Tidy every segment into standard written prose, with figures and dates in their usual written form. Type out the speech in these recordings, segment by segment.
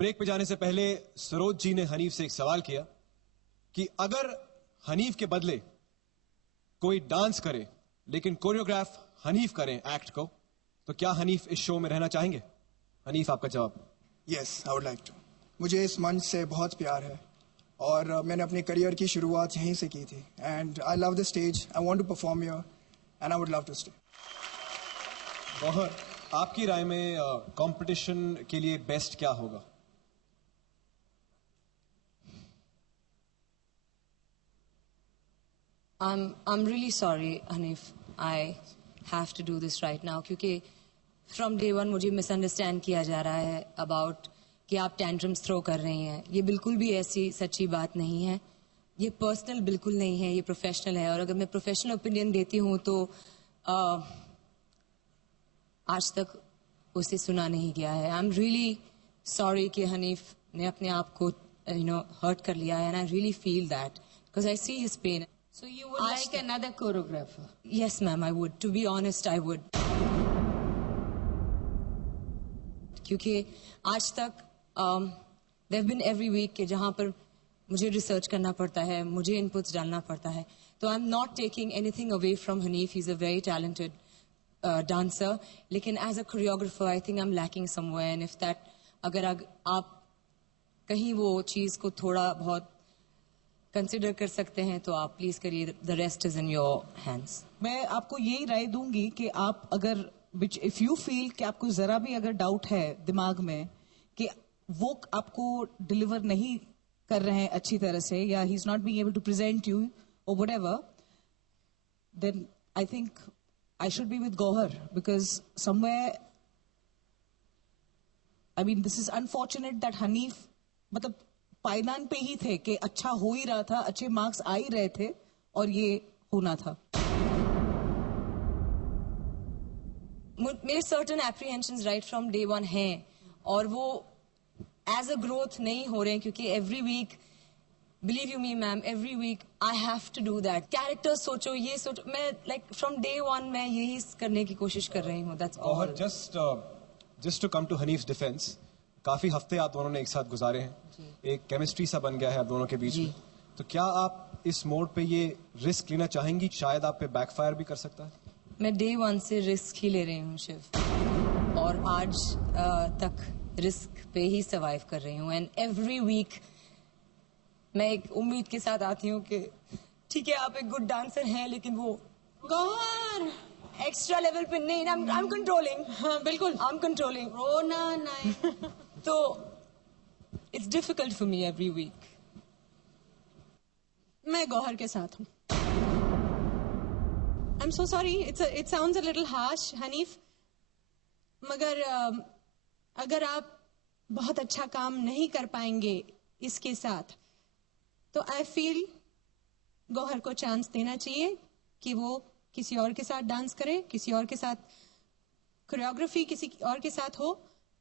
Break पे जाने से पहले सरोज जी ने हनीफ से एक सवाल किया कि अगर हनीफ के बदले कोई डांस करे लेकिन कोरियोग्राफ हनीफ करें एक्ट को, तो क्या हनीफ इस शो में रहना चाहेंगे? हनीफ, आपका जवाब? Yes, I would like to. मुझे इस मंच से बहुत प्यार है और मैंने अपने करियर की शुरुआत यहीं से की थी and I love the stage, I want to perform here and I would love to stay. Gauhar, आपकी राय में कंपटीशन के लिए बेस्ट क्या होगा? I'm really sorry, Hanif. I have to do this right now क्योंकि from day one मुझे misunderstand किया जा रहा है about कि आप tantrums throw कर रही हैं. ये बिल्कुल भी ऐसी सच्ची बात नहीं है. ये personal बिल्कुल नहीं है, ये professional है. और अगर मैं professional opinion देती हूँ तो आज तक उसे सुना नहीं गया है. I'm really sorry कि हनीफ ने अपने आप को hurt कर लिया है and I really feel that because I see his pain. So you would like another choreographer? Yes, ma'am, I would. To be honest, I would. क्योंकि आज तक there have been every week के जहाँ पर मुझे रिसर्च करना पड़ता है, मुझे इनपुट्स डालना पड़ता है. तो I'm not taking anything away from Hanif. He's a very talented dancer. लेकिन as a choreographer, I think I'm lacking somewhere. And if that, अगर आप कहीं वो चीज़ को थोड़ा बहुत कंसिडर कर सकते हैं तो आप प्लीज करिए. The rest is in your hands. मैं आपको यही राय दूंगी कि आप अगर इफ यू फील कि आपको जरा भी अगर डाउट है दिमाग में कि वो आपको डिलीवर नहीं कर रहे हैं अच्छी तरह से या he is not being able to present you और whatever, then I think I should be with Gauhar because somewhere I mean this is unfortunate that Haneef मतलब पायदान पे ही थे कि अच्छा हो ही रहा था, अच्छे मार्क्स आ ही रहे थे और ये होना था. मेरे certain apprehensions right from day one हैं और वो एज अ ग्रोथ नहीं हो रहे हैं क्योंकि every week, believe you me ma'am, every week I have to do that. Character सोचो, ये सोचो. मैं लाइक फ्रॉम डे वन मैं यही करने की कोशिश कर रही हूँ. That's all. Just to come to Haneef's defence, काफी हफ्ते आप दोनों ने एक साथ गुजारे हैं, एक केमिस्ट्री सा बन गया है आप दोनों के बीच में. तो क्या आप इस मोड पे ये रिस्क लेना चाहेंगी? शायद आप पे बैकफायर भी कर सकता है. मैं डे वन से रिस्क ही ले रही हूँ शिव, और आज तक रिस्क पे ही सर्वाइव कर रही हूँ. एंड एवरी वीक मैं एक उम्मीद के साथ आती हूँ कि ठीक है आप एक गुड डांसर हैं लेकिन वो गौहर एक्स्ट्रा लेवल पे नहीं. I am controlling. हाँ बिल्कुल, आई एम कंट्रोलिंग. रोना नहीं. तो it's difficult for me every week. मैं गौहर के साथ हूँ. I am so sorry, it sounds a little harsh Hanif, मगर अगर आप बहुत अच्छा काम नहीं कर पाएंगे इसके साथ तो आई फील गौहर को चांस देना चाहिए कि वो किसी और के साथ डांस करे, किसी और के साथ कोरियोग्राफी किसी और के साथ हो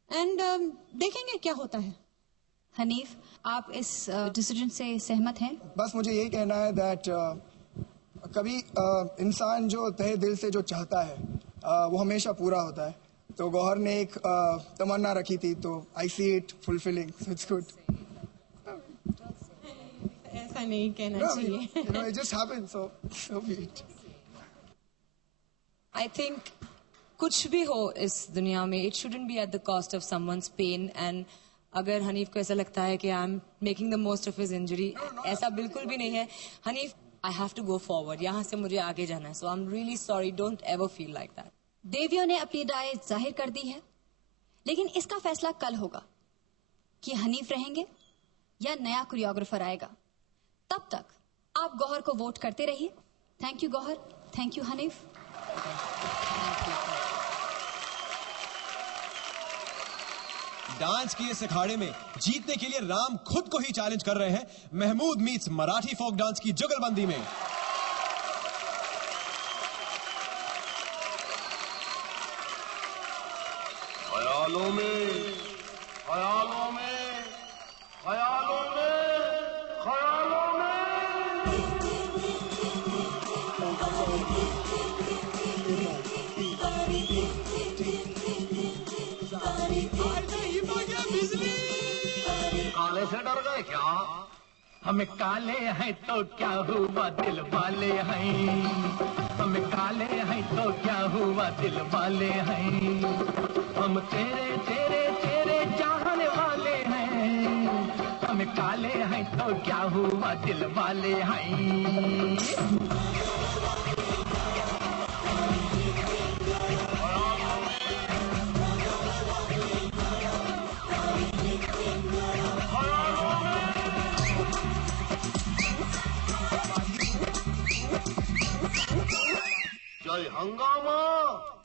एंड देखेंगे क्या होता है. हनीफ, आप इस डिसीजन से सहमत हैं? बस मुझे यही कहना है दैट कभी इंसान जो तहे दिल से जो चाहता है वो हमेशा पूरा होता है. तो गौहर ने एक तमन्ना रखी थी तो I see it fulfilling, so it's good. ऐसा नहीं कहना चाहिए. It just happened, so be it. I think कुछ भी हो इस दुनिया में, it shouldn't be at the cost of someone's pain. And अगर हनीफ को ऐसा लगता है कि I'm making the most of his injury, ऐसा बिल्कुल भी नहीं है. Hanif, I have to go forward. यहाँ से मुझे आगे जाना है. So I'm really sorry. Don't ever feel like that. देवियों ने अपनी राय जाहिर कर दी है, लेकिन इसका फैसला कल होगा कि हनीफ रहेंगे या नया कोरियोग्राफर आएगा. तब तक आप गौहर को वोट करते रहिए. Thank you Gauhar, thank you Hanif. Dance के इस अखाड़े में जीतने के लिए राम खुद को ही चैलेंज कर रहे हैं Mehmood meets Marathi folk dance की जुगलबंदी में. ख्यालों में, ख्यालों में, ख्यालों में, ख्यालों में. बिजली से डर गए क्या? हम काले हैं तो क्या हुआ दिल वाले हैं, हम काले हैं तो क्या हुआ दिल वाले हैं, हम तेरे तेरे तेरे चाहने वाले हैं, हम काले हैं तो क्या हुआ दिल वाले हैं। जय हंगामा,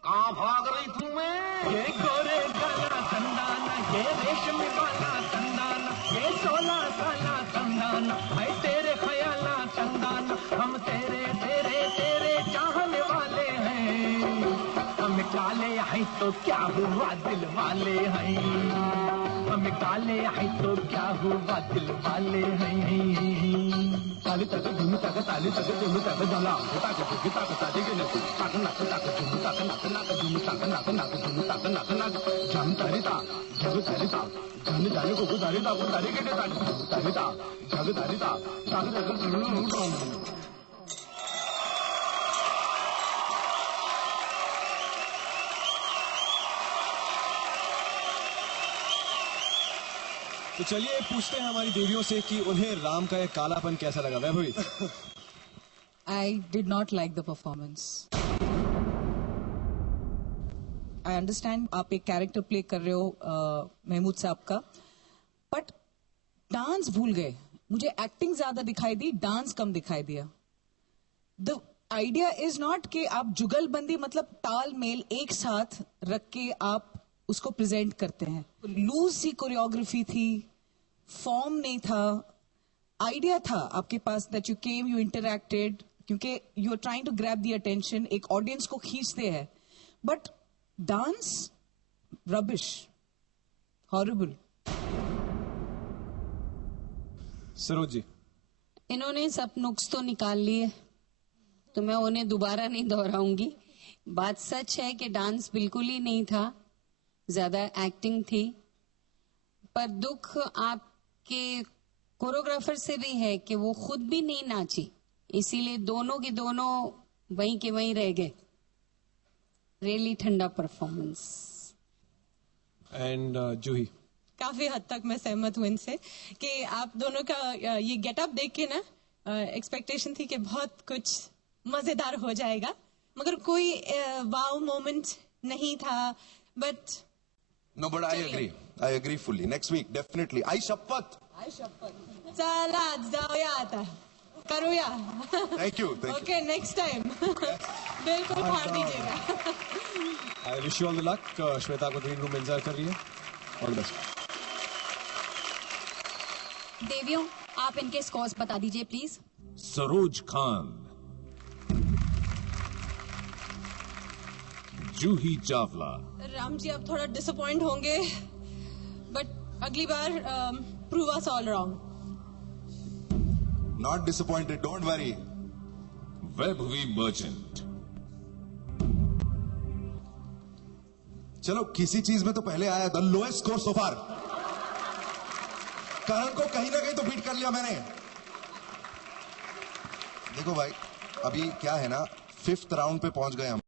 कहाँ भाग रही तू मैं? ये गोरे काला संदाना, ये रेशमी वाला संदाना, ये 16 साला संदाना, है तेरे ख्याला संदाना, हम तेरे तेरे तेरे चाहने वाले हैं, हम काले हैं तो क्या हुआ दिल वाले हैं, हम काले हैं तो क्या हुआ दिल वाले हैं। ताली तक धुन तक ताली तक धुन तक जला तक धुन तक ताली के नक तक नक तक धुन तक नक नक धुन तक नक नक धुन तक नक नक जम तारिता जग तारिता जन जाने को तारिता को तारी के तारिता जग तारिता जग जग। तो चलिए पूछते हैं हमारी देवियों से कि उन्हें राम का यह कालापन कैसा लगा। Vaibhavi. I did not like the performance. I understand आप एक कैरेक्टर प्ले कर रहे हो महमूद साहब का, बट डांस भूल गए। मुझे एक्टिंग ज्यादा दिखाई दी, डांस कम दिखाई दिया। द आइडिया इज नॉट कि आप जुगलबंदी मतलब ताल मेल एक साथ रख के आप उसको प्रेजेंट करते हैं। लूज सी कोरियोग्राफी थी, फॉर्म नहीं था, आइडिया था आपके पास that you came, you interacted, क्योंकि you are trying to grab the attention, एक ऑडियंस को खींचते हैं, but dance rubbish, horrible. Saroj ji. इन्होंने सब नुक्स तो निकाल लिए, तो मैं उन्हें दोबारा नहीं दोहराऊंगी। बात सच है कि डांस बिल्कुल ही नहीं था, ज्यादा एक्टिंग थी, पर दुख आपके कोरियोग्राफर से भी है कि वो खुद भी नहीं नाची, इसीलिए दोनों के दोनों वहीं के वहीं रह गए। रियली ठंडा परफॉर्मेंस। एंड जूही। काफी हद तक मैं सहमत हूं इनसे कि आप दोनों का ये गेटअप देख के ना एक्सपेक्टेशन थी कि बहुत कुछ मजेदार हो जाएगा, मगर कोई वाव मोमेंट नहीं था। But No, but I agree fully. Next week, definitely. I शपथ. चला जाऊया आता करूया। Thank you. Okay, next time. बिल्कुल फाड़ दीजिएगा। I wish you all the luck. Shweta को ग्रीन रूम में इंतजार कर रही है। All the best. देवियों, आप इनके स्कोर्स बता दीजिए प्लीज। सरोज खान, जूही चावला। राम जी अब थोड़ा डिसअपॉइंट होंगे, बट अगली बार prove us all wrong. Not disappointed. Don't worry. Vaibhavi Merchant. चलो किसी चीज में तो पहले आया। The lowest score so far. Karan को कहीं ना कहीं तो बीट कर लिया मैंने। देखो भाई, अभी क्या है ना, 5th राउंड पे पहुंच गए हम।